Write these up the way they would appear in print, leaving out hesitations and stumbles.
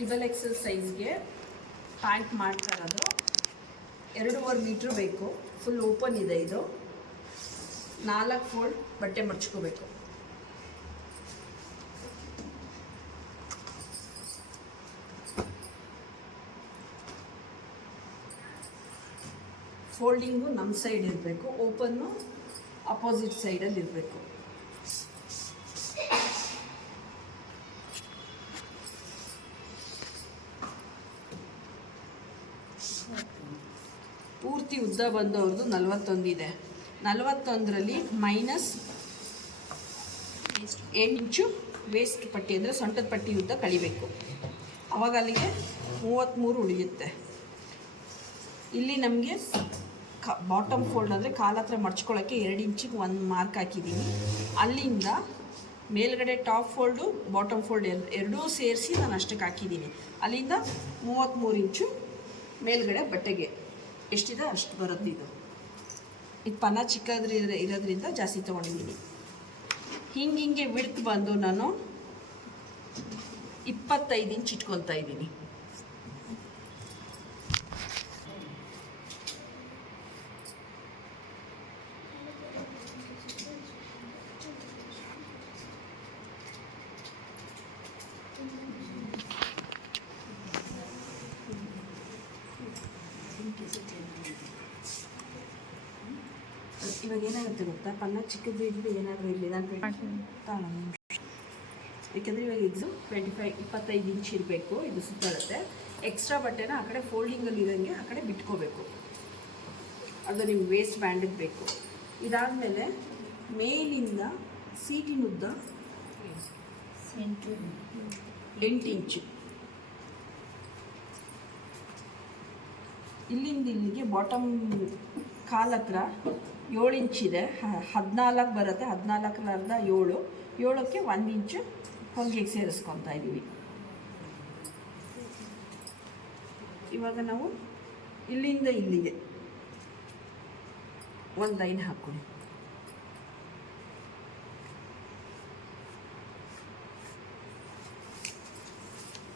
XXL ಸೈಜ್ಗೆ pant ಮಾಡ್ತಾ ಇರೋದು. 2.5 metre ಬೇಕು. ಫುಲ್ ಓಪನ್ ಇದೆ ಇದು. 4 ಫೋಲ್ಡ್ ಬಟ್ಟೆ ಮಡ್ಚ್ಕೋಬೇಕು. ಫೋಲ್ಡಿಂಗು ನಮ್ಮ ಸೈಡ್ ಇರಬೇಕು, ಓಪನ್ನು ಅಪೋಸಿಟ್ ಸೈಡಲ್ಲಿ ಇರಬೇಕು. ಪೂರ್ತಿ ಉದ್ದ ಬಂದು ಅವ್ರದ್ದು 41 ಇದೆ. 41ರಲ್ಲಿ -8 ಇಂಚು ವೇಸ್ಟ್ ಪಟ್ಟಿ ಅಂದರೆ ಸೊಂಟದ ಪಟ್ಟಿ ಉದ್ದ ಕಳಿಬೇಕು. ಅವಾಗ ಅಲ್ಲಿಗೆ 33 ಉಳಿಯುತ್ತೆ. ಇಲ್ಲಿ ನಮಗೆ ಬಾಟಮ್ ಫೋಲ್ಡ್ ಅಂದರೆ ಕಾಲ ಹತ್ರ ಮಡ್ಚ್ಕೊಳ್ಳೋಕ್ಕೆ 2 ಇಂಚಿಗೆ ಒಂದು ಮಾರ್ಕ್ ಹಾಕಿದ್ದೀನಿ. ಅಲ್ಲಿಂದ ಮೇಲ್ಗಡೆ ಟಾಪ್ ಫೋಲ್ಡು ಬಾಟಮ್ ಫೋಲ್ಡ್ ಎರಡೂ ಸೇರಿಸಿ ನಾನು ಅಷ್ಟಕ್ಕೆ ಹಾಕಿದ್ದೀನಿ. ಅಲ್ಲಿಂದ 33 ಇಂಚು ಮೇಲ್ಗಡೆ ಬಟ್ಟೆಗೆ ಎಷ್ಟಿದೆ ಅಷ್ಟು ಬರುತ್ತೆ. ಇದು ಪನ್ನ ಚಿಕ್ಕದ್ರ ಇರೋದ್ರಿಂದ ಜಾಸ್ತಿ ತೊಗೊಂಡಿದ್ದೀನಿ. ಹಿಂಗೆ ವಿಡ್ತ್ ಬಂದು ನಾನು 25 ಇಂಚ್ ಇಟ್ಕೊತಾ ಇದ್ದೀನಿ. ಇವಾಗ ಏನಾಗುತ್ತೆ ಗೊತ್ತಾ, ಪನ್ನ ಚಿಕ್ಕದು ಇದ್ದು ಏನಾದರೂ ಇಲ್ಲಿ ನಾನು ಯಾಕೆಂದರೆ ಇವಾಗ 25 ಇಂಚ್ ಇರಬೇಕು. ಇದು ಸುತ್ತಾಡುತ್ತೆ. ಎಕ್ಸ್ಟ್ರಾ ಬಟ್ಟೆನ ಆ ಕಡೆ ಫೋಲ್ಡಿಂಗಲ್ಲಿ ಇರೋಂಗೆ ಆ ಕಡೆ ಬಿಟ್ಕೋಬೇಕು. ಅದು ನಿಮ್ಗೆ ವೇಸ್ಟ್ ಬ್ಯಾಂಡಿಗೆ ಬೇಕು. ಇದಾದಮೇಲೆ ಮೇಲಿಂದ ಸೀಟಿನ ಉದ್ದ 8 ಇಂಚು. ಇಲ್ಲಿಂದ ಇಲ್ಲಿಗೆ ಬಾಟಮ್ ಕಾಲ ಹತ್ರ 7 ಇಂಚಿದೆ. 14 ಬರುತ್ತೆ. 14 ಅರ್ಧ 7ಕ್ಕೆ 1 ಇಂಚು ಹೊಲಿಗೆಗೆ ಸೇರಿಸ್ಕೊತಾ ಇದ್ದೀವಿ. ಇವಾಗ ನಾವು ಇಲ್ಲಿಂದ ಇಲ್ಲಿಗೆ ಒಂದು ಲೈನ್ ಹಾಕ್ಕೊಳ್ಳಿ.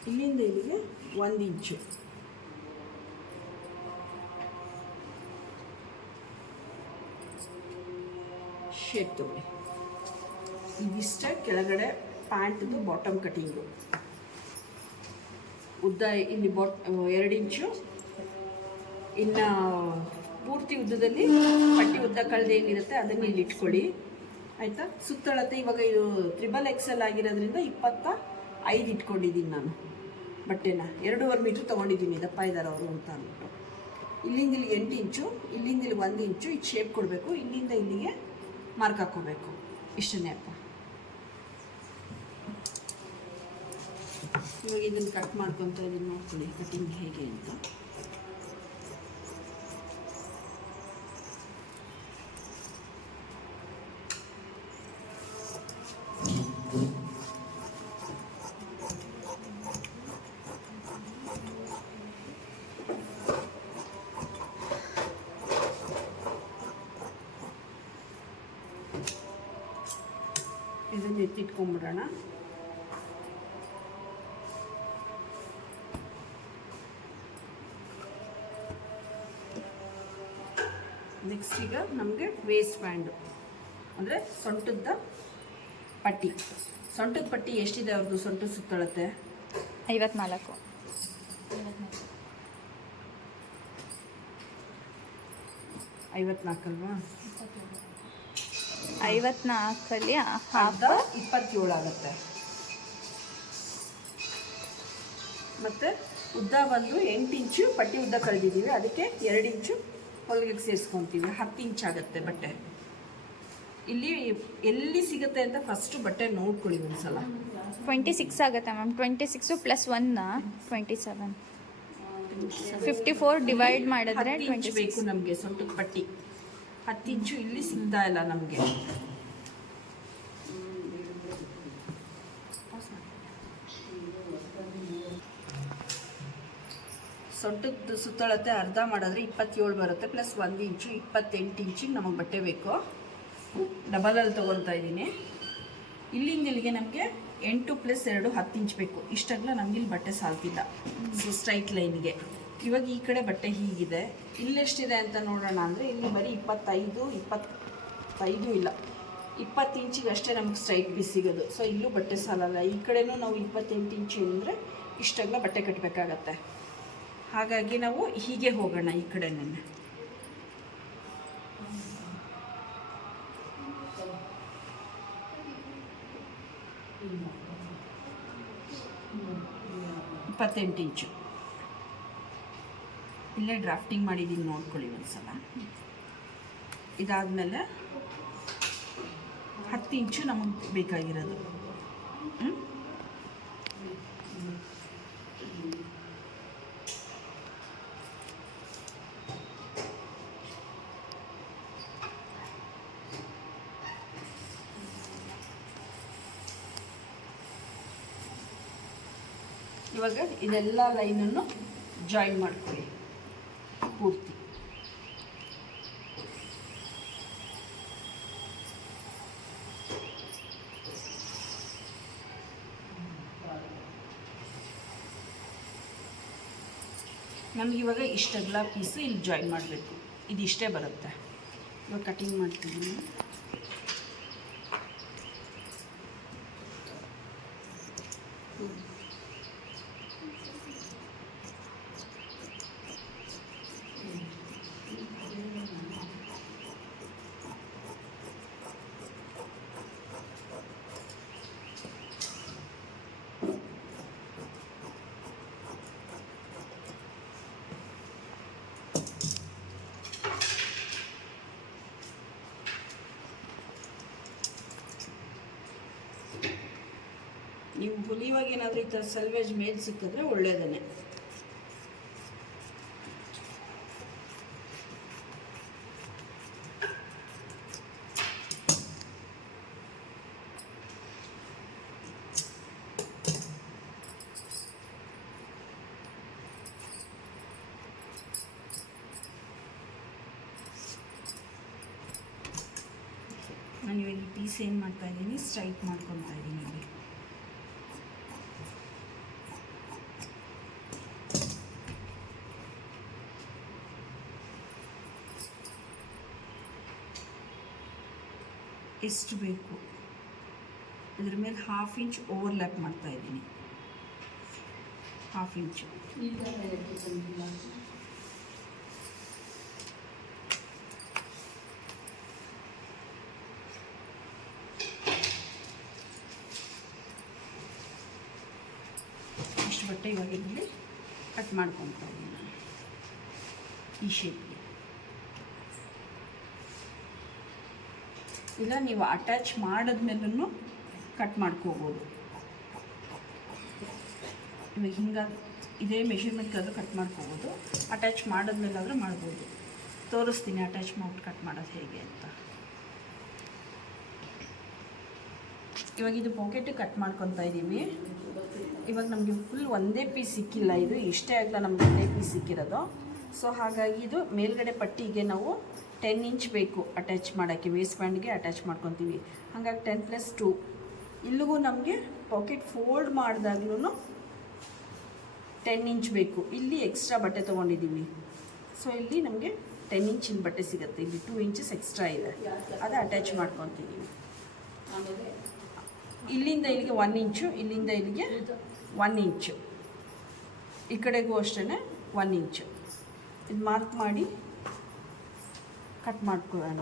ಇಲ್ಲಿಂದ ಇಲ್ಲಿಗೆ 1 ಇಂಚು. ಶೇಪ್ ತಗೊಳ್ಳಿ. ಇದಿಷ್ಟ ಕೆಳಗಡೆ ಪ್ಯಾಂಟ್ದು ಬಾಟಮ್ ಕಟಿಂಗು. ಉದ್ದ ಇಲ್ಲಿ 2 ಇಂಚು. ಇನ್ನು ಪೂರ್ತಿ ಉದ್ದದಲ್ಲಿ ಪಟ್ಟಿ ಉದ್ದ ಕಳೆದು ಏನಿರುತ್ತೆ ಅದನ್ನು ಇಲ್ಲಿ ಇಟ್ಕೊಳ್ಳಿ, ಆಯಿತಾ. ಸುತ್ತಳತೆ ಇವಾಗ ಇದು XXL ಆಗಿರೋದ್ರಿಂದ 25 ಇಟ್ಕೊಂಡಿದ್ದೀನಿ ನಾನು ಬಟ್ಟೆನ. 2.5 ಮೀಟ್ರ್ ತೊಗೊಂಡಿದ್ದೀನಿ, ದಪ್ಪ ಇದ್ದಾರೆ ಅವರು ಅಂತ ಅಂದ್ಬಿಟ್ಟು. ಇಲ್ಲಿಂದ ಇಲ್ಲಿಗೆ 8 ಇಂಚು, ಇಲ್ಲಿಂದ ಇಲ್ಲಿಗೆ 1 ಇಂಚು. ಇದು ಶೇಪ್ ಕೊಡಬೇಕು. ಇಲ್ಲಿಂದ ಇಲ್ಲಿಗೆ ಮಾರ್ಕ್ ಹಾಕ್ಕೋಬೇಕು. ಇಷ್ಟನ್ನೇ ಅಪ್ಪ. ಇವಾಗ ಇದನ್ನು ಕಟ್ ಮಾಡ್ಕೊತ ಇದನ್ನು ನೋಡ್ಕೊಳ್ಳಿ ಕಟಿಂಗ್ ಹೇಗೆ ಅಂತ. ಇದನ್ನು ಎತ್ತಿಟ್ಕೊಂಡ್ಬಿಡೋಣ. ನೆಕ್ಸ್ಟ್ ಈಗ ನಮಗೆ ವೇಸ್ಟ್ ಬ್ಯಾಂಡು ಅಂದರೆ ಸೊಂಟದ ಪಟ್ಟಿ. ಸೊಂಟದ ಪಟ್ಟಿ ಎಷ್ಟಿದೆ ಅವ್ರದ್ದು ಸೊಂಟ ಸುತ್ತಳತೆ? 54. 54 ಅಲ್ವಾ? 54ಲ್ಲಿ ಅರ್ಧ 27 ಆಗುತ್ತೆ. ಮತ್ತು ಉದ್ದ ಬಂದು 8 ಇಂಚು ಪಟ್ಟಿ ಉದ್ದ ಕಳೆದಿದ್ದೀವಿ. ಅದಕ್ಕೆ 2 ಇಂಚು ಹೊಲಿಗೆಗೆ ಸೇರಿಸ್ಕೊತೀವಿ. 10 ಇಂಚ್ ಆಗುತ್ತೆ ಬಟ್ಟೆ. ಇಲ್ಲಿ ಎಲ್ಲಿ ಸಿಗುತ್ತೆ ಅಂತ ಫಸ್ಟು ಬಟ್ಟೆ ನೋಡ್ಕೊಳ್ಳಿ ಒಂದ್ಸಲ. 26 ಆಗುತ್ತೆ ಮ್ಯಾಮ್. 26 + 1 27. 54 ಡಿವೈಡ್ ಮಾಡಿದ್ರೆ 20 ಬೇಕು ನಮಗೆ ಸೊಂಟದ ಪಟ್ಟಿ. 10 ಇಂಚು ಇಲ್ಲಿ ಸಿಗ್ತಾ ಇಲ್ಲ ನಮಗೆ. ಸೊಂಟದ ಸುತ್ತಳತೆ ಅರ್ಧ ಮಾಡಿದ್ರೆ 27 ಬರುತ್ತೆ. ಪ್ಲಸ್ 1 ಇಂಚು 28 ಇಂಚಿಗೆ ನಮಗೆ ಬಟ್ಟೆ ಬೇಕು. ಡಬಲಲ್ಲಿ ತೊಗೊಳ್ತಾ ಇದ್ದೀನಿ. ಇಲ್ಲಿಂದ ಇಲ್ಲಿಗೆ ನಮಗೆ 8 + 2 10 ಇಂಚ್ ಬೇಕು. ಇಷ್ಟಾಗಲ ನಮ್ಗೆ ಇಲ್ಲಿ ಬಟ್ಟೆ ಸಾಲ್ತಿಲ್ಲ. ಸೊ ಸ್ಟ್ರೈಟ್ ಲೈನ್ಗೆ ಇವಾಗ ಈ ಕಡೆ ಬಟ್ಟೆ ಹೀಗಿದೆ, ಇಲ್ಲೆಷ್ಟಿದೆ ಅಂತ ನೋಡೋಣ ಅಂದರೆ ಇಲ್ಲಿ ಬರೀ 25 ಇಲ್ಲ 20 ಇಂಚಿಗೆ ಅಷ್ಟೇ ನಮ್ಗೆ ಸ್ಟ್ರೈಟ್ ಪೀಸ್ ಸಿಗೋದು. ಸೊ ಇಲ್ಲೂ ಬಟ್ಟೆ ಸಾಲಲ್ಲ. ಈ ಕಡೆನೂ ನಾವು 28 ಇಂಚು ಅಂದರೆ ಇಷ್ಟಾಗಲ ಬಟ್ಟೆ ಕಟ್ಟಬೇಕಾಗತ್ತೆ. ಹಾಗಾಗಿ ನಾವು ಹೀಗೆ ಹೋಗೋಣ ಈ ಕಡೆನೇ. ಇಪ್ಪತ್ತೆಂಟು ಇಂಚು ಇಲ್ಲೇ ಡ್ರಾಫ್ಟಿಂಗ್ ಮಾಡಿದ್ದೀನಿ, ನೋಡ್ಕೊಳ್ಳಿ ಒಂದ್ಸಲ. ಇದಾದಮೇಲೆ 10 ಇಂಚು ನಮಗೆ ಬೇಕಾಗಿರೋದು. ಇವಾಗ ಇದೆಲ್ಲ ಲೈನನ್ನು ಜಾಯಿನ್ ಮಾಡ್ಕೊಳ್ಳಿ ಪೂರ್ತಿ. ನಮಗಿವಾಗ ಇಷ್ಟೆಲ್ಲ ಪೀಸು ಇಲ್ಲಿ ಜಾಯಿನ್ ಮಾಡಬೇಕು. ಇದಿಷ್ಟೇ ಬರುತ್ತೆ. ಇವಾಗ ಕಟಿಂಗ್ ಮಾಡ್ತಿದ್ದೀನಿ. ನೀವು ಹೊಲಿಯುವಾಗ ಏನಾದರೂ ಈ ಥರ ಸಲ್ವೇಜ್ ಮೇಲೆ ಸಿಕ್ಕಿದ್ರೆ ಒಳ್ಳೆಯದೇ. ನಾನು ಇವಾಗ ಈ ಪೀಸ್ ಏನು ಮಾಡ್ತಾಯಿದ್ದೀನಿ, ಸ್ಟ್ರೈಟ್ ಮಾಡ್ಕೊತಾ ಇದ್ದೀನಿ. ಇಲ್ಲಿ ಎಷ್ಟು ಬೇಕು ಇದ್ರ ಮೇಲೆ 1/2 ಇಂಚ್ ಓವರ್ಲ್ಯಾಪ್ ಮಾಡ್ತಾ ಇದ್ದೀನಿ. 1/2 ಇಂಚು ಇಷ್ಟು ಬಟ್ಟೆ ಇವಾಗ ಇಲ್ಲಿ ಕಟ್ ಮಾಡ್ಕೊತಾ ಇದ್ದೀನಿ ನಾನು ಈ ಶೇಪ್ಗೆ. ಇಲ್ಲ ನೀವು ಅಟ್ಯಾಚ್ ಮಾಡಿದ್ಮೇಲೂ ಕಟ್ ಮಾಡ್ಕೋಬೋದು. ಇವಾಗ ಹಿಂಗೆ ಇದೇ ಮೆಷರ್ಮೆಂಟ್ಗಾದರೂ ಕಟ್ ಮಾಡ್ಕೋಬೋದು, ಅಟ್ಯಾಚ್ ಮಾಡಿದ್ಮೇಲಾದರೂ ಮಾಡ್ಬೋದು. ತೋರಿಸ್ತೀನಿ ಅಟ್ಯಾಚ್ ಮಾಡಿ ಕಟ್ ಮಾಡೋದು ಹೇಗೆ ಅಂತ. ಇವಾಗ ಇದು ಪಾಕೆಟ್ ಕಟ್ ಮಾಡ್ಕೊತಾ ಇದ್ದೀವಿ. ಇವಾಗ ನಮಗೆ ಫುಲ್ ಒಂದೇ ಪೀಸ್ ಸಿಕ್ಕಿಲ್ಲ, ಇದು ಇಷ್ಟೇ ಆಗಲ್ಲ ನಮ್ಗೆ ಒಂದೇ ಪೀಸ್ ಸಿಕ್ಕಿರೋದು. ಸೊ ಹಾಗಾಗಿ ಇದು ಮೇಲ್ಗಡೆ ಪಟ್ಟಿಗೆ ನಾವು 10 ಇಂಚ್ ಬೇಕು ಅಟ್ಯಾಚ್ ಮಾಡೋಕ್ಕೆ, ವೇಸ್ಟ್ ಬ್ಯಾಂಡ್ಗೆ ಅಟ್ಯಾಚ್ ಮಾಡ್ಕೊತೀವಿ. ಹಾಗಾಗಿ 10 + 2 ಇಲ್ಲಿಗೂ ನಮಗೆ ಪಾಕೆಟ್ ಫೋಲ್ಡ್ ಮಾಡಿದಾಗ್ಲೂ 10 ಇಂಚ್ ಬೇಕು. ಇಲ್ಲಿ ಎಕ್ಸ್ಟ್ರಾ ಬಟ್ಟೆ ತೊಗೊಂಡಿದ್ದೀವಿ. ಸೊ ಇಲ್ಲಿ ನಮಗೆ 10 ಇಂಚಿನ ಬಟ್ಟೆ ಸಿಗುತ್ತೆ. ಇಲ್ಲಿ 2 ಇಂಚಸ್ ಎಕ್ಸ್ಟ್ರಾ ಇದೆ, ಅದು ಅಟ್ಯಾಚ್ ಮಾಡ್ಕೊತಿದ್ದೀವಿ. ಇಲ್ಲಿಂದ ಇಲ್ಲಿಗೆ 1 ಇಂಚು, ಇಲ್ಲಿಂದ ಇಲ್ಲಿಗೆ 1 ಇಂಚು, ಈ ಕಡೆಗೂ ಅಷ್ಟೇ 1 ಇಂಚು. ಇದು ಮಾರ್ಕ್ ಮಾಡಿ ಕಟ್ ಮಾಡ್ಕೊಳ್ಳೋಣ.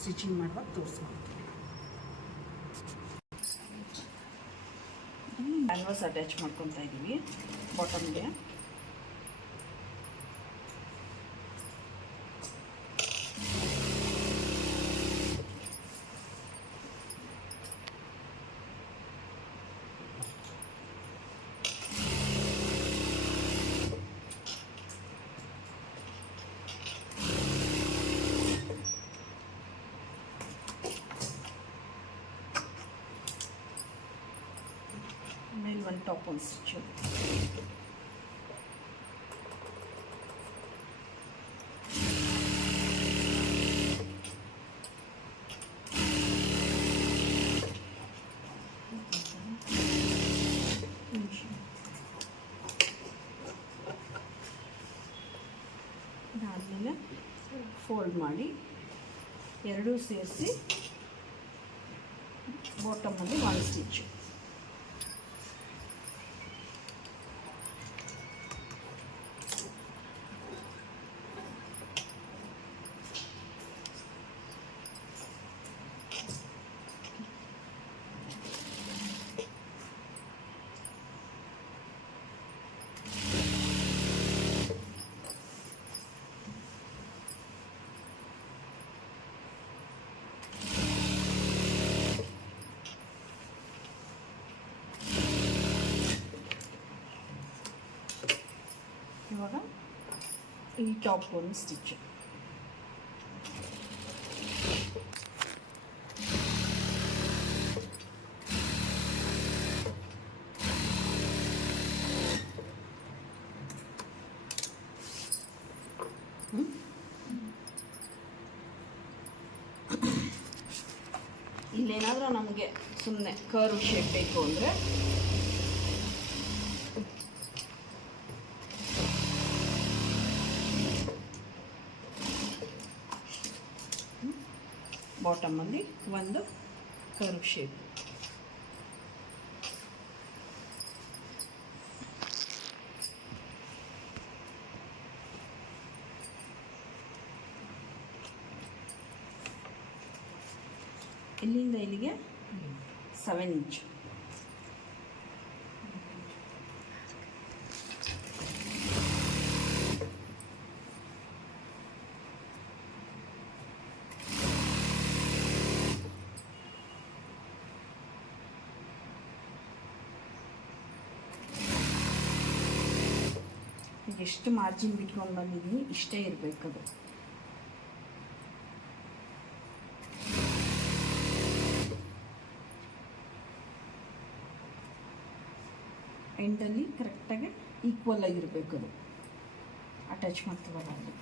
ಸ್ಟಿಚಿಂಗ್ ಮಾಡುವಾಗ ತೋರಿಸ್ಕೊಡ್ತೀನಿ. ಕ್ಯಾನ್ವಾಸ್ ಅಟ್ಯಾಚ್ ಮಾಡ್ಕೊತಾ ಇದ್ದೀವಿ ಬಾಟಮ್ಗೆ. ಟಾಪ್ ಒಂದು ಸ್ಟಿಚ್ಚು. ಇದಾದಮೇಲೆ ಫೋಲ್ಡ್ ಮಾಡಿ ಎರಡೂ ಸೇರಿಸಿ ಬಾಟಮಲ್ಲಿ ಒಂದು ಸ್ಟಿಚ್ಚು. ಇವಾಗ ಈ ಟಾಪ್ ಒಂದು ಸ್ಟಿಚ್. ಇಲ್ಲೇನಾದರೂ ನಮಗೆ ಸುಮ್ಮನೆ ಕರ್ವ್ ಶೇಪ್ ಬೇಕು ಅಂದರೆ ಬಾಟಮಲ್ಲಿ ಒಂದು ಕರ್ವ್ ಶೇಪ್. ಇಲ್ಲಿಂದ ಇಲ್ಲಿಗೆ 7 ಇಂಚ್. ಎಷ್ಟು ಮಾರ್ಜಿನ್ ಬಿಟ್ಕೊಂಡು ಬಂದಿದ್ದೀನಿ ಇಷ್ಟೇ ಇರಬೇಕದು. ಎಂಡಲ್ಲಿ ಕರೆಕ್ಟಾಗಿ ಈಕ್ವಲ್ ಆಗಿರಬೇಕು, ಅದು ಅಟ್ಯಾಚ್ ಮಾಡ್ತೀವಲ್ಲ ಅಲ್ಲಿ.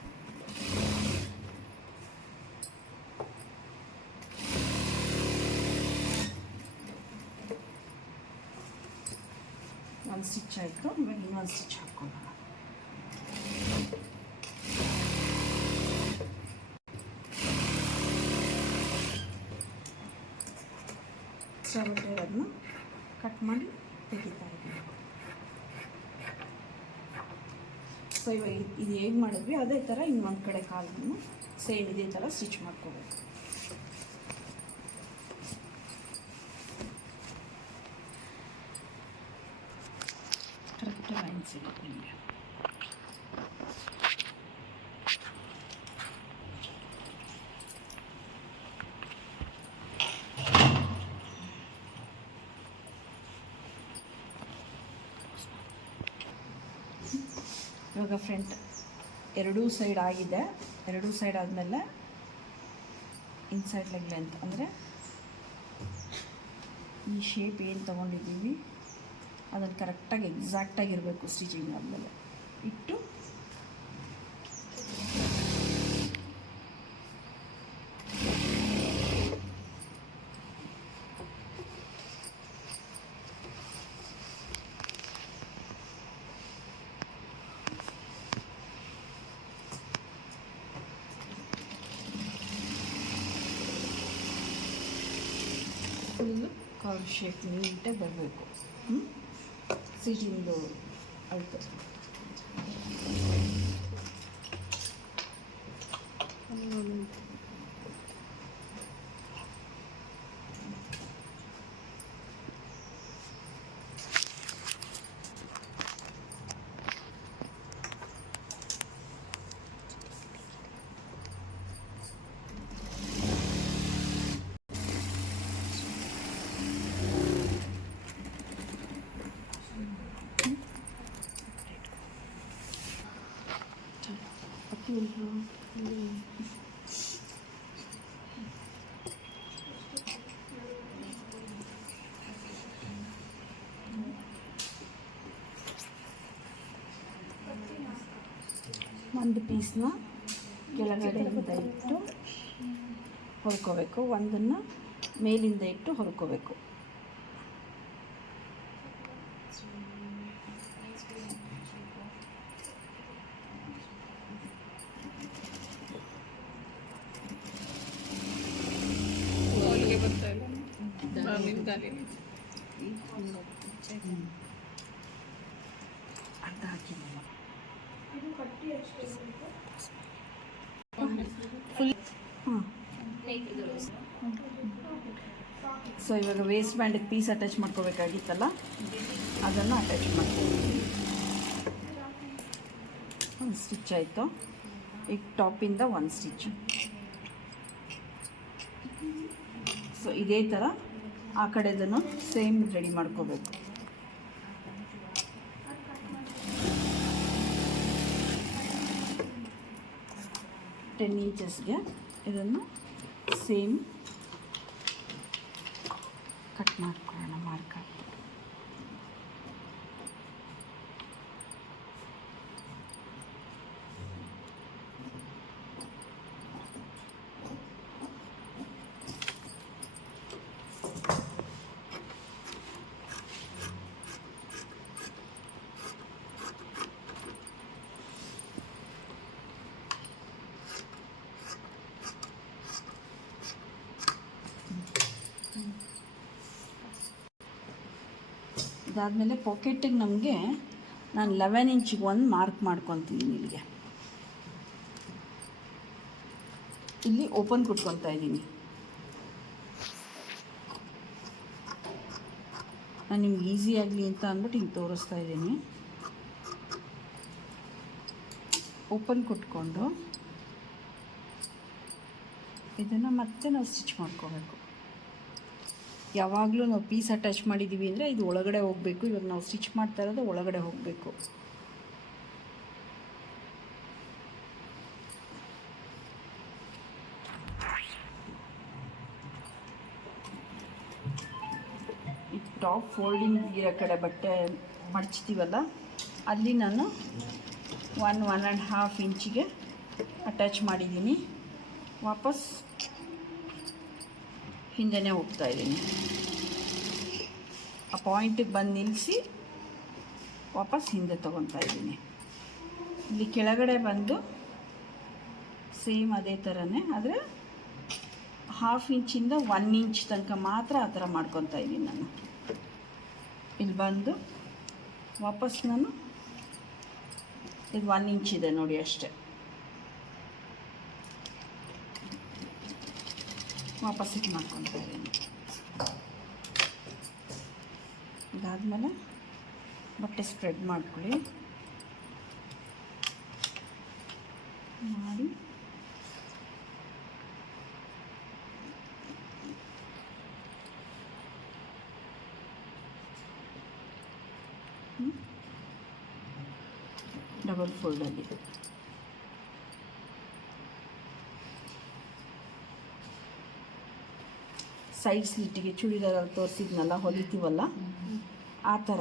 ಒಂದು ಸ್ಟಿಚ್ ಆಯಿತು, ಇವಾಗ ಇನ್ನೊಂದು ಸ್ಟಿಚ್ ಹಾಕ್ಕೊಳ್ಳೋಣ. ಬಟ್ಟೆ ಅದನ್ನ ಕಟ್ ಮಾಡಿ ತೆಗಿತಾ ಇದ್ದೀನಿ. ಸೊ ಇವಾಗ ಇದು ಹೇಗೆ ಮಾಡಿದ್ವಿ ಅದೇ ಥರ ಇನ್ನೊಂದು ಕಡೆ ಕಾಲನ್ನು ಸೇಮ್ ಇದೇ ಥರ ಸ್ಟಿಚ್ ಮಾಡ್ಕೋಬೇಕು. ಕರೆಕ್ಟ್ ಲೈನ್ ಸಿಗುತ್ತೆ ನಿಮಗೆ. ಇವಾಗ ಫ್ರಂಟ್ ಎರಡೂ ಸೈಡ್ ಆಗಿದೆ. ಎರಡೂ ಸೈಡ್ ಆದಮೇಲೆ ಇನ್ಸೈಡ್ ಲೆಗ್ ಲೆಂತ್ ಅಂದರೆ ಈ ಶೇಪ್ ಏನು ತೊಗೊಂಡಿದ್ದೀವಿ ಅದನ್ನು ಕರೆಕ್ಟಾಗಿ ಎಕ್ಸಾಕ್ಟಾಗಿರಬೇಕು. ಸ್ಟಿಚಿಂಗ್ ಆದಮೇಲೆ ಇಟ್ಟು ಫುಲ್ಲು ಕರ್ವ್ ಶೇಪ್ ನೀಟಾಗಿ ಬರಬೇಕು. ಸ್ಟಿಚಿಂಗ್ದು ಅಳ್ತು. ಪೀಸ್ನ ಕೆಳಗಡೆಯಿಂದ ಇಟ್ಟು ಹೊರ್ಕೋಬೇಕು, ಒಂದನ್ನು ಮೇಲಿಂದ ಇಟ್ಟು ಹೊರ್ಕೋಬೇಕು. ಅರ್ಧ ಹಾಕಿಲ್ಲ ಫುಲ್. ಹಾಂ, ಸೊ ಇವಾಗ ವೇಸ್ಟ್ ಬ್ಯಾಂಡಿಗೆ ಪೀಸ್ ಅಟ್ಯಾಚ್ ಮಾಡ್ಕೋಬೇಕಾಗಿತ್ತಲ್ಲ, ಅದನ್ನು ಅಟ್ಯಾಚ್ ಮಾಡ್ತೀವಿ. ಒಂದು ಸ್ಟಿಚ್ ಆಯಿತು. ಈಗ ಟಾಪಿಂದ ಒಂದು ಸ್ಟಿಚ್. ಸೊ ಇದೇ ಥರ ಆ ಕಡೆದನ್ನು ಸೇಮ್ ರೆಡಿ ಮಾಡ್ಕೋಬೇಕು. ಟೆನ್ ಇಂಚಸ್ಗೆ ಇದನ್ನು ಸೇಮ್ ಕಟ್ ಮಾಡ್ಕೊಳ್ಳೋಣ, ಮಾರ್ಕ್ ಹಾಕಿ. ಅದಾದಮೇಲೆ ಪಾಕೆಟಿಗೆ ನಮಗೆ ನಾನು 11 ಇಂಚಿಗೆ ಒಂದು ಮಾರ್ಕ್ ಮಾಡ್ಕೊತೀನಿ. ಇಲ್ಲಿ ಓಪನ್ ಕುಟ್ಕೊತಾ ಇದ್ದೀನಿ. ನಾನು ನಿಮ್ಗೆ ಈಸಿ ಆಗಲಿ ಅಂತ ಅಂದ್ಬಿಟ್ಟು ಹಿಂಗೆ ತೋರಿಸ್ತಾ ಇದ್ದೀನಿ. ಓಪನ್ ಕುಟ್ಕೊಂಡು ಇದನ್ನು ಮತ್ತೆ ನಾವು ಸ್ಟಿಚ್ ಮಾಡ್ಕೋಬೇಕು. ಯಾವಾಗಲೂ ನಾವು ಪೀಸ್ ಅಟ್ಯಾಚ್ ಮಾಡಿದ್ದೀವಿ ಅಂದರೆ ಇದು ಒಳಗಡೆ ಹೋಗಬೇಕು. ಇವಾಗ ನಾವು ಸ್ಟಿಚ್ ಮಾಡ್ತಾ ಇರೋದು ಒಳಗಡೆ ಹೋಗಬೇಕು. ಈ ಟಾಪ್ ಫೋಲ್ಡಿಂಗ್ ಇರೋ ಕಡೆ ಬಟ್ಟೆ ಮಡ್ಚ್ತೀವಲ್ಲ, ಅಲ್ಲಿ ನಾನು 1.5 ಇಂಚಿಗೆ ಅಟ್ಯಾಚ್ ಮಾಡಿದ್ದೀನಿ. ವಾಪಸ್ ಹಿಂದೆನೇ ಹೋಗ್ತಾ ಇದ್ದೀನಿ. ಆ ಪಾಯಿಂಟಿಗೆ ಬಂದು ನಿಲ್ಲಿಸಿ ವಾಪಸ್ ಹಿಂದೆ ತೊಗೊತಾ ಇದ್ದೀನಿ. ಇಲ್ಲಿ ಕೆಳಗಡೆ ಬಂದು ಸೇಮ್ ಅದೇ ಥರನೇ, ಆದರೆ 1/2 ಇಂಚಿಂದ 1 ಇಂಚ್ ತನಕ ಮಾತ್ರ ಆ ಥರ ಮಾಡ್ಕೊತಾ ಇದ್ದೀನಿ ನಾನು. ಇಲ್ಲಿ ಬಂದು ವಾಪಸ್ ನಾನು ಇದು 1 ಇಂಚ್ ಇದೆ ನೋಡಿ ಅಷ್ಟೇ, ವಾಪಸ್ ಇದು ಮಾಡ್ಕೊತಾ ಇದ್ದೀನಿ. ಇದಾದಮೇಲೆ ಬಟ್ಟೆ ಸ್ಪ್ರೆಡ್ ಮಾಡ್ಕೊಳ್ಳಿ. ಮಾಡಿ ಡಬಲ್ ಫೋಲ್ಡಲ್ಲಿ ಸೈಡ್ ಸ್ಲಿಟ್ಟಿಗೆ ಚೂಡಿದಾರಲ್ಲಿ ತೋರಿಸಿದ್ನಲ್ಲ ಹೊಲಿತೀವಲ್ಲ ಆ ಥರ.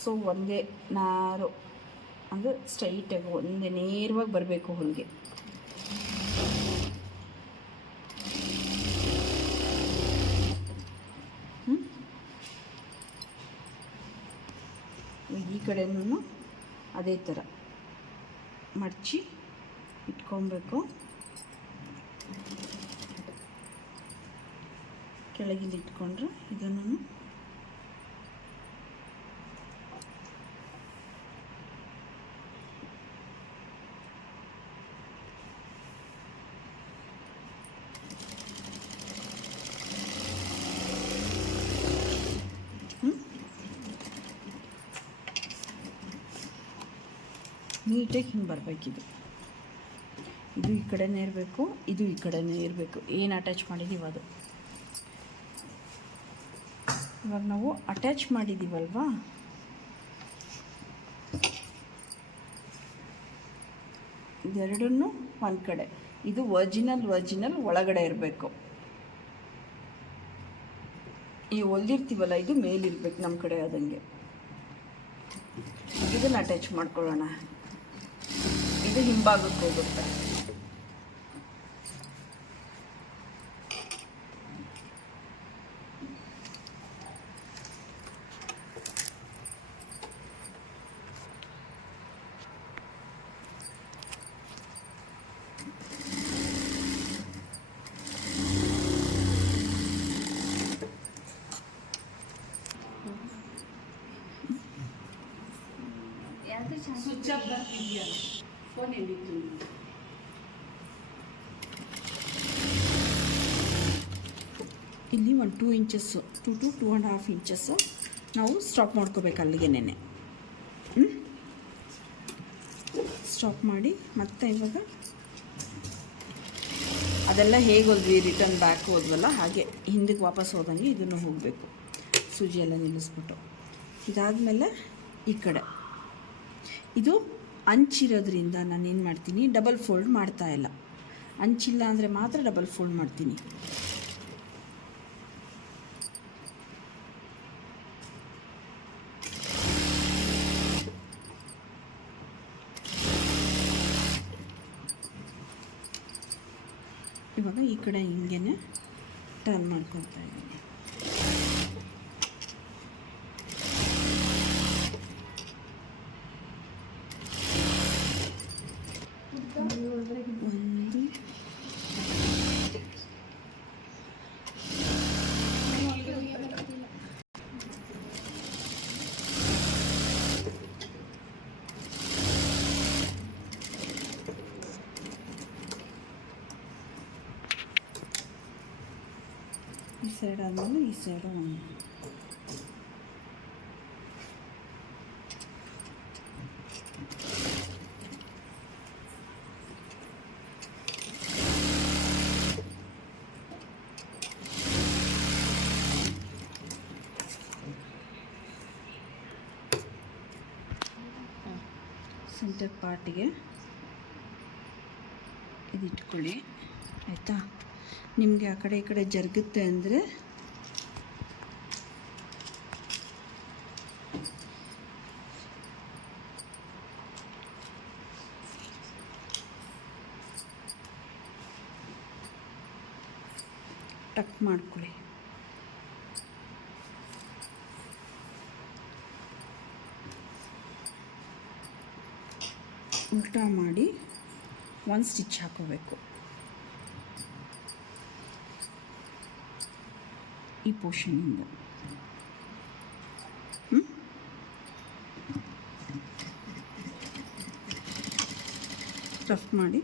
ಸೊ ಒಂದೇ ನಾರು ಅಂದರೆ ಸ್ಟ್ರೈಟಾಗಿ ಒಂದೇ ನೇರವಾಗಿ ಬರಬೇಕು ಹೊಲಿಗೆ. ಈ ಕಡೆನೂ ಅದೇ ಥರ ಮಡಚಿ ಇಟ್ಕೊಬೇಕು. ಕೆಳಗಿಲ್ಲಿ ಇಟ್ಕೊಂಡ್ರೆ ಇದನ್ನು ನೀಟಾಗಿ ಹಿಂಗೆ ಬರಬೇಕಿದು. ಇದು ಈ ಕಡೆನೇ ಇರಬೇಕು, ಇದು ಈ ಕಡೆನೇ ಇರಬೇಕು. ಏನು ಅಟ್ಯಾಚ್ ಮಾಡಿದ್ದೀವಿ ಅದು. ಇವಾಗ ನಾವು ಅಟ್ಯಾಚ್ ಮಾಡಿದ್ದೀವಲ್ವಾ, ಇದೆರಡನ್ನೂ ಒಂದು ಕಡೆ. ಇದು ಒರಿಜಿನಲ್ ಒಳಗಡೆ ಇರಬೇಕು. ಈ ಹೊಲ್ದಿರ್ತೀವಲ್ಲ ಇದು ಮೇಲಿರ್ಬೇಕು ನಮ್ಮ ಕಡೆ ಆದಂಗೆ. ಇದನ್ನು ಅಟ್ಯಾಚ್ ಮಾಡ್ಕೊಳ್ಳೋಣ. ಇದು ಹಿಂಭಾಗಕ್ಕೆ ಹೋಗುತ್ತೆ. ಸ್ವಿಚ್ ಆಫ್ ಬರ್ತಿದೆಯಲ್ಲ, ಫೋನ್ ಎಲ್ಲಿತ್ತು? ಇಲ್ಲಿ ಒಂದು 2 ಇಂಚಸ್ಸು 2 to 2.5 ಇಂಚಸ್ಸು ನಾವು ಸ್ಟಾಪ್ ಮಾಡ್ಕೋಬೇಕು ಅಲ್ಲಿಗೆನೆ. ಸ್ಟಾಪ್ ಮಾಡಿ ಮತ್ತೆ ಇವಾಗ ಅದೆಲ್ಲ ಹೇಗೆ ಹೋದ್ವಿ, ರಿಟರ್ನ್ ಬ್ಯಾಕ್ ಹೋದ್ವಲ್ಲ ಹಾಗೆ ಹಿಂದಕ್ಕೆ ವಾಪಸ್ ಹೋದಂಗೆ ಇದನ್ನು ಹೋಗಬೇಕು. ಸೂಜಿ ಎಲ್ಲ ನಿಲ್ಲಿಸ್ಬಿಟ್ಟು ಇದಾದಮೇಲೆ ಈ ಕಡೆ ಇದು ಅಂಚಿರೋದ್ರಿಂದ ನಾನೇನು ಮಾಡ್ತೀನಿ, ಡಬಲ್ ಫೋಲ್ಡ್ ಮಾಡ್ತಾಯಿಲ್ಲ. ಅಂಚಿಲ್ಲ ಅಂದರೆ ಮಾತ್ರ ಡಬಲ್ ಫೋಲ್ಡ್ ಮಾಡ್ತೀನಿ. ಇವಾಗ ಈ ಕಡೆ ಹಿಂಗೆ ಟರ್ನ್ ಮಾಡ್ಕೊತಾ ಇದ್ದೀನಿ. ಈ ಸೈಡ್ ಆದಮೇಲೆ ಈ ಸೈಡು ಸೆಂಟರ್ ಪಾರ್ಟಿಗೆ ಇದಿಟ್ಕೊಳ್ಳಿ ಆಯಿತಾ. ನಿಮಗೆ ಆ ಕಡೆ ಈ ಕಡೆ ಜರುಗುತ್ತೆ ಅಂದರೆ ಟಕ್ ಮಾಡ್ಕೊಳ್ಳಿ. ಉಲ್ಟಾ ಮಾಡಿ ಒಂದು ಸ್ಟಿಚ್ ಹಾಕೋಬೇಕು ಈ ಪೋರ್ಷನಿಂದ. ರಫ್ ಮಾಡಿ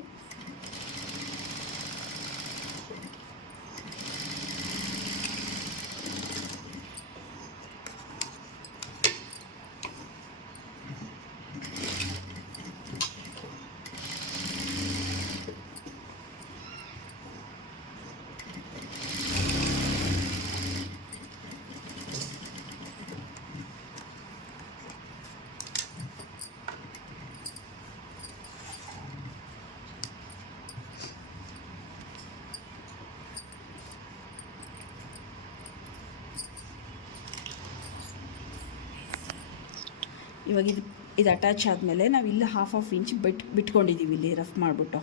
ಇವಾಗ ಇದು ಅಟ್ಯಾಚ್ ಆದಮೇಲೆ ನಾವು ಇಲ್ಲಿ 1/2 ಇಂಚ್ ಬಿಟ್ಕೊಂಡಿದ್ದೀವಿ. ಇಲ್ಲಿ ರಫ್ ಮಾಡಿಬಿಟ್ಟು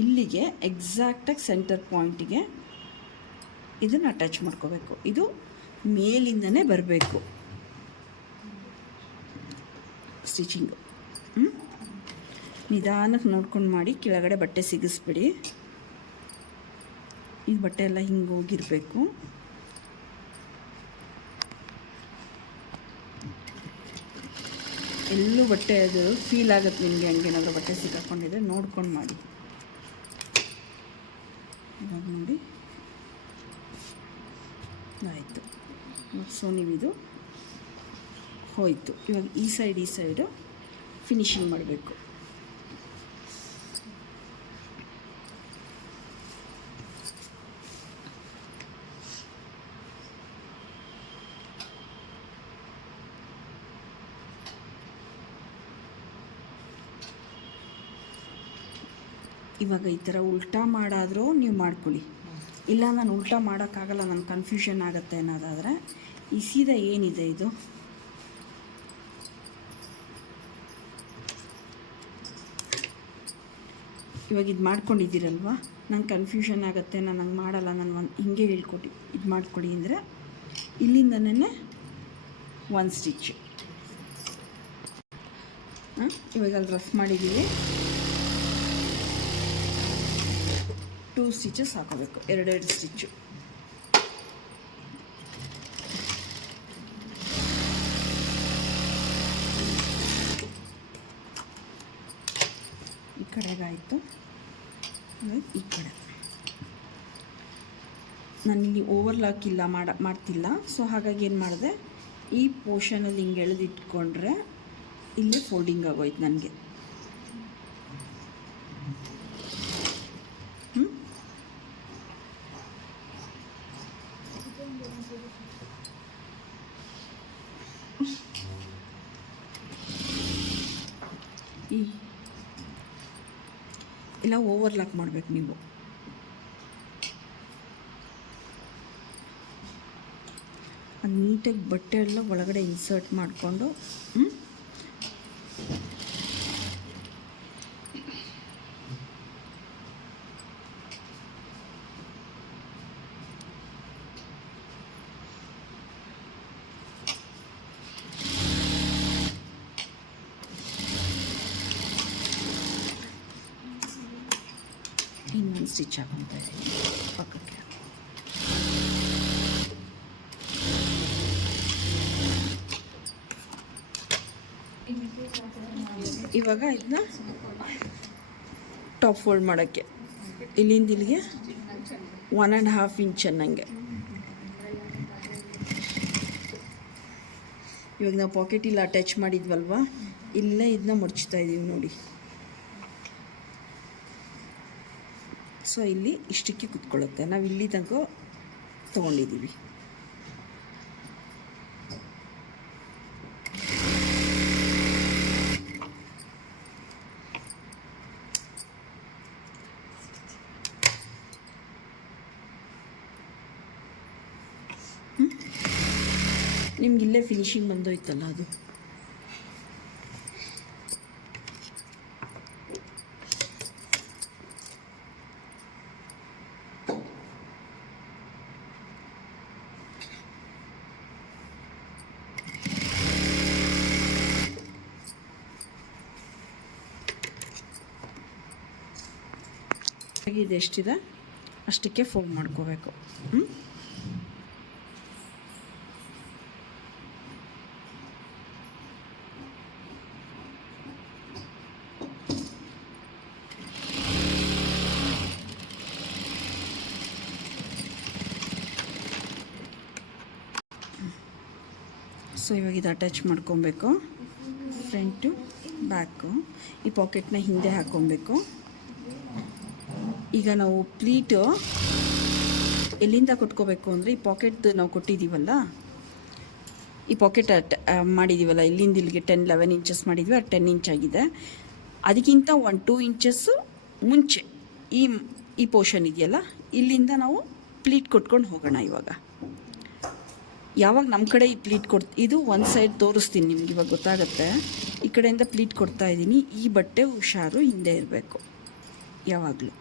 ಇಲ್ಲಿಗೆ ಎಕ್ಸಾಕ್ಟಾಗಿ ಸೆಂಟರ್ ಪಾಯಿಂಟಿಗೆ ಇದನ್ನು ಅಟ್ಯಾಚ್ ಮಾಡ್ಕೋಬೇಕು. ಇದು ಮೇಲಿಂದನೇ ಬರಬೇಕು ಸ್ಟಿಚಿಂಗು. ನಿಧಾನಕ್ಕೆ ನೋಡ್ಕೊಂಡು ಮಾಡಿ, ಕೆಳಗಡೆ ಬಟ್ಟೆ ಸಿಗಿಸ್ಬಿಡಿ. ಈ ಬಟ್ಟೆ ಎಲ್ಲ ಹಿಂಗೆ ಹೋಗಿರಬೇಕು. ಎಲ್ಲೂ ಬಟ್ಟೆ ಅದು ಫೀಲ್ ಆಗುತ್ತೆ ನಿಮಗೆ, ಹಂಗೇನಾದರೂ ಬಟ್ಟೆ ಸಿಕ್ಕಾಕೊಂಡಿದ್ರೆ ನೋಡ್ಕೊಂಡು ಮಾಡಿ. ಇವಾಗ ನೋಡಿ ಆಯಿತು. ಸೊ ನೀವಿದು ಹೋಯಿತು. ಇವಾಗ ಈ ಸೈಡು ಫಿನಿಶಿಂಗ್ ಮಾಡಬೇಕು. ಇವಾಗ ಈ ಥರ ಉಲ್ಟಾ ಮಾಡಾದರೂ ನೀವು ಮಾಡ್ಕೊಳ್ಳಿ. ಇಲ್ಲ ನಾನು ಉಲ್ಟಾ ಮಾಡೋಕ್ಕಾಗಲ್ಲ, ನನಗೆ ಕನ್ಫ್ಯೂಷನ್ ಆಗುತ್ತೆ ಅನ್ನೋದಾದರೆ ಈ ಸೀದಾ ಏನಿದೆ ಇದು ಇವಾಗ ಇದು ಮಾಡ್ಕೊಂಡಿದ್ದೀರಲ್ವ, ನಂಗೆ ಕನ್ಫ್ಯೂಷನ್ ಆಗುತ್ತೆ, ನಾನು ಹಂಗೆ ಮಾಡಲ್ಲ, ನಾನು ಹಿಂಗೆ ಹೇಳ್ಕೊಟ್ಟು ಇದು ಮಾಡ್ಕೊಳ್ಳಿ ಅಂದರೆ ಇಲ್ಲಿಂದನೇ ಒಂದು ಸ್ಟಿಚ್. ಇವಾಗ ಅಲ್ಲಿ ರಫ್ ಮಾಡಿದ್ದೀವಿ, 2 ಸ್ಟಿಚಸ್ ಹಾಕೋಬೇಕು, 2 ಸ್ಟಿಚ್ಚು. ಈ ಕಡೆಗಾಯಿತು, ಈ ಕಡೆ ನಾನಿಲ್ಲಿ ಓವರ್ಲಾಕ್ ಇಲ್ಲ ಮಾಡ್ತಿಲ್ಲ. ಸೊ ಹಾಗಾಗಿ ಏನು ಮಾಡಿದೆ, ಈ ಪೋರ್ಷನಲ್ಲಿ ಹಿಂಗೆ ಎಳೆದಿಟ್ಕೊಂಡ್ರೆ ಇಲ್ಲಿ ಫೋಲ್ಡಿಂಗ್ ಆಗೋಯ್ತು ನನಗೆ. ಇಲ್ಲ ಓವರ್ಲಾಕ್ ಮಾಡಬೇಕು ನೀವು. ಅದು ನೀಟಾಗಿ ಬಟ್ಟೆ ಎಲ್ಲ ಒಳಗಡೆ ಇನ್ಸರ್ಟ್ ಮಾಡಿಕೊಂಡು ಇನ್ನೊಂದು ಸ್ಟಿಚ್ ಹಾಕೊತಾ ಇದ್ದೀನಿ ಪಕ್ಕಕ್ಕೆ. ಇವಾಗ ಇದನ್ನ ಟಾಪ್ ಫೋಲ್ಡ್ ಮಾಡೋಕ್ಕೆ ಇಲ್ಲಿಂದ ಇಲ್ಲಿಗೆ 1.5 ಇಂಚ್ ಅನ್ನಂಗೆ. ಇವಾಗ ನಾವು ಪಾಕೆಟ್ ಇಲ್ಲ ಅಟ್ಯಾಚ್ ಮಾಡಿದ್ವಲ್ವ, ಇಲ್ಲೇ ಇದನ್ನ ಮುಡ್ಚ್ತಾ ಇದ್ದೀವಿ ನೋಡಿ. ಸೊ ಇಲ್ಲಿ ಇಷ್ಟಕ್ಕೆ ಕುತ್ಕೊಳ್ಳುತ್ತೆ, ನಾವು ಇಲ್ಲಿ ತನಕ ತೊಗೊಂಡಿದ್ದೀವಿ. ನಿಮ್ಗಿಲ್ಲೇ ಫಿನಿಶಿಂಗ್ ಬಂದೋಯ್ತಲ್ಲ ಅದು. ಇದು ಎಷ್ಟಿದೆ ಅಷ್ಟಕ್ಕೆ ಫೋಲ್ಡ್ ಮಾಡ್ಕೋಬೇಕು. ಸೊ ಇವಾಗ ಇದು ಅಟ್ಯಾಚ್ ಮಾಡ್ಕೊಬೇಕು, ಫ್ರಂಟು ಬ್ಯಾಕು. ಈ ಪಾಕೆಟ್ನ ಹಿಂದೆ ಹಾಕ್ಕೊಬೇಕು. ಈಗ ನಾವು ಪ್ಲೀಟು ಎಲ್ಲಿಂದ ಕೊಟ್ಕೋಬೇಕು ಅಂದರೆ, ಈ ಪಾಕೆಟ್ದು ನಾವು ಕೊಟ್ಟಿದ್ದೀವಲ್ಲ, ಈ ಪಾಕೆಟ್ ಮಾಡಿದ್ದೀವಲ್ಲ, ಇಲ್ಲಿಂದ ಇಲ್ಲಿಗೆ 10-11 ಇಂಚಸ್ ಮಾಡಿದ್ವಿ, ಅದು 10 ಇಂಚ್ ಆಗಿದೆ. ಅದಕ್ಕಿಂತ 1-2 ಇಂಚಸ್ಸು ಮುಂಚೆ ಈ ಪೋರ್ಷನ್ ಇದೆಯಲ್ಲ, ಇಲ್ಲಿಂದ ನಾವು ಪ್ಲೀಟ್ ಕೊಟ್ಕೊಂಡು ಹೋಗೋಣ. ಇವಾಗ ಯಾವಾಗ ನಮ್ಮ ಕಡೆ ಈ ಪ್ಲೀಟ್ ಇದು ಒಂದು ಸೈಡ್ ತೋರಿಸ್ತೀನಿ ನಿಮ್ಗೆ, ಇವಾಗ ಗೊತ್ತಾಗುತ್ತೆ. ಈ ಕಡೆಯಿಂದ ಪ್ಲೀಟ್ ಕೊಡ್ತಾ ಇದ್ದೀನಿ, ಈ ಬಟ್ಟೆ ಹುಷಾರು ಹಿಂದೆ ಇರಬೇಕು ಯಾವಾಗಲೂ.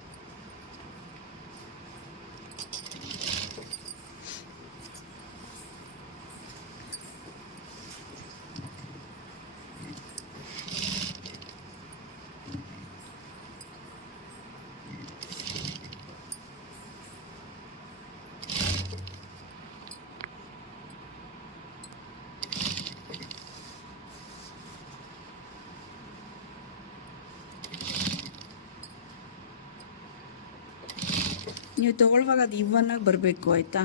ನೀವು ತೊಗೊಳ್ಳುವಾಗ ಅದು ಇವನ್ನಾಗಿ ಬರಬೇಕು, ಆಯಿತಾ?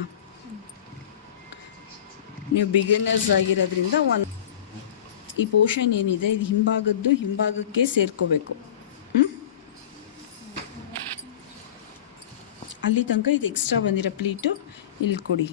ನೀವು ಬಿಗಿನರ್ಸ್ ಆಗಿರೋದ್ರಿಂದ ಈ ಪೋರ್ಷನ್ ಏನಿದೆ ಇದು ಹಿಂಭಾಗಕ್ಕೆ ಸೇರ್ಕೋಬೇಕು. ಅಲ್ಲಿ ತನಕ ಇದು ಎಕ್ಸ್ಟ್ರಾ ಬಂದಿರೋ ಪ್ಲೀಟು ಇಲ್ಲಿ ಕೊಡಿ.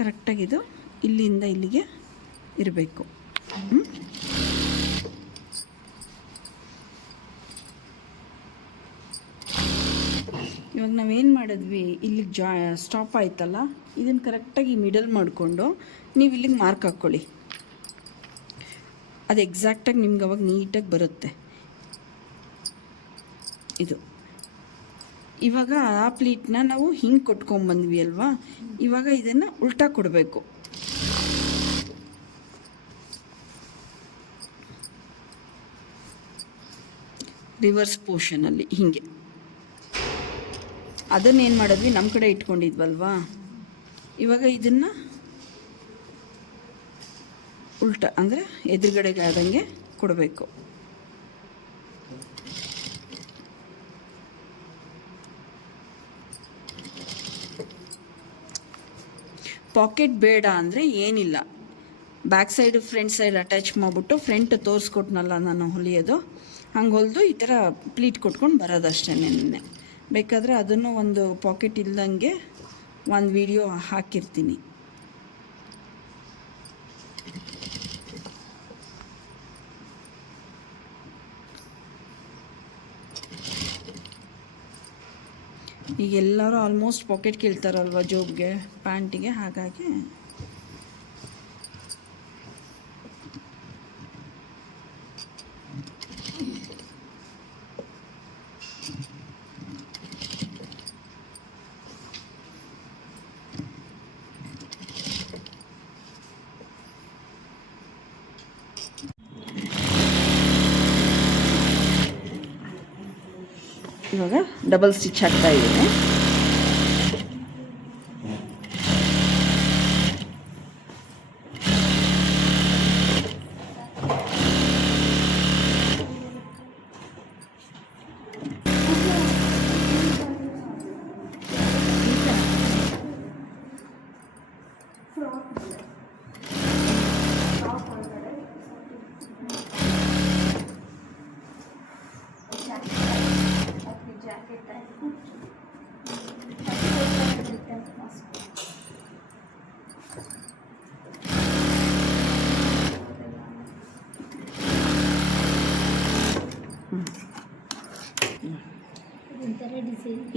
ಕರೆಕ್ಟಾಗಿದು ಇಲ್ಲಿಂದ ಇಲ್ಲಿಗೆ ಇರಬೇಕು. ಇವಾಗ ನಾವೇನು ಮಾಡಿದ್ವಿ, ಇಲ್ಲಿಗೆ ಸ್ಟಾಪ್ ಆಯ್ತಲ್ಲ, ಇದನ್ನು ಕರೆಕ್ಟಾಗಿ ಮಿಡಲ್ ಮಾಡಿಕೊಂಡು ನೀವು ಇಲ್ಲಿಗೆ ಮಾರ್ಕ್ ಹಾಕ್ಕೊಳ್ಳಿ. ಅದು ಎಕ್ಸಾಕ್ಟಾಗಿ ನಿಮ್ಗೆ ಅವಾಗ ನೀಟಾಗಿ ಬರುತ್ತೆ. ಇದು ಇವಾಗ ಆ ಪ್ಲೀಟ್ನ ನಾವು ಹಿಂಗೆ ಕೊಟ್ಕೊಂಡ್ಬಂದ್ವಿ ಅಲ್ವಾ, ಇವಾಗ ಇದನ್ನು ಉಲ್ಟಾ ಕೊಡಬೇಕು. ರಿವರ್ಸ್ ಪೋರ್ಷನಲ್ಲಿ ಹೀಗೆ. ಅದನ್ನೇನು ಮಾಡಿದ್ವಿ, ನಮ್ಮ ಕಡೆ ಇಟ್ಕೊಂಡಿದ್ವಲ್ವಾ, ಇವಾಗ ಇದನ್ನು ಉಲ್ಟಾ ಅಂದರೆ ಎದುರುಗಡೆಗೆ ಆದಂಗೆ ಕೊಡಬೇಕು. ಪಾಕೆಟ್ ಬೇಡ ಅಂದರೆ ಏನಿಲ್ಲ, back side front side attach ಮಾಡಿಬಿಟ್ಟು ಫ್ರಂಟ್ ತೋರಿಸ್ಕೊಟ್ನಲ್ಲ ನಾನು ಹೊಲಿಯೋದು, ಹಂಗೆ ಹೊಲಿದು ಈ ಥರ ಪ್ಲೀಟ್ ಕೊಟ್ಕೊಂಡು ಬರೋದಷ್ಟೇ. ನೆನ್ನೆ ಬೇಕಾದರೆ ಅದನ್ನು ಒಂದು ಪಾಕೆಟ್ ಇಲ್ದಂಗೆ ಒಂದು ವಿಡಿಯೋ ಹಾಕಿರ್ತೀನಿ. ಈಗ ಎಲ್ಲರೂ ಆಲ್ಮೋಸ್ಟ್ ಪಾಕೆಟ್ ಕೇಳ್ತಾರಲ್ವ ಜೋಬ್ಗೆ, ಪ್ಯಾಂಟಿಗೆ, ಹಾಗಾಗಿ ಇವಾಗ ಡಬಲ್ ಸ್ಟಿಚ್ ಹಾಕ್ತಾ ಇದ್ದೀನಿ.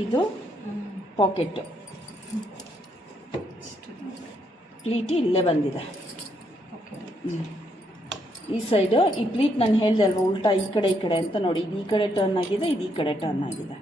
ಇದು ಪಾಕೆಟ್ಟು ಪ್ಲೀಟ್ ಇಲ್ಲೇ ಬಂದಿದೆ. ಈ ಸೈಡು ಈ ಪ್ಲೀಟ್ ನಾನು ಹೇಳಿದೆ ಅಲ್ವ ಉಲ್ಟಾ ಈ ಕಡೆ ಅಂತ ನೋಡಿ, ಇದು ಈ ಕಡೆ ಟರ್ನ್ ಆಗಿದೆ, ಇದು ಈ ಕಡೆ ಟರ್ನ್ ಆಗಿದೆ.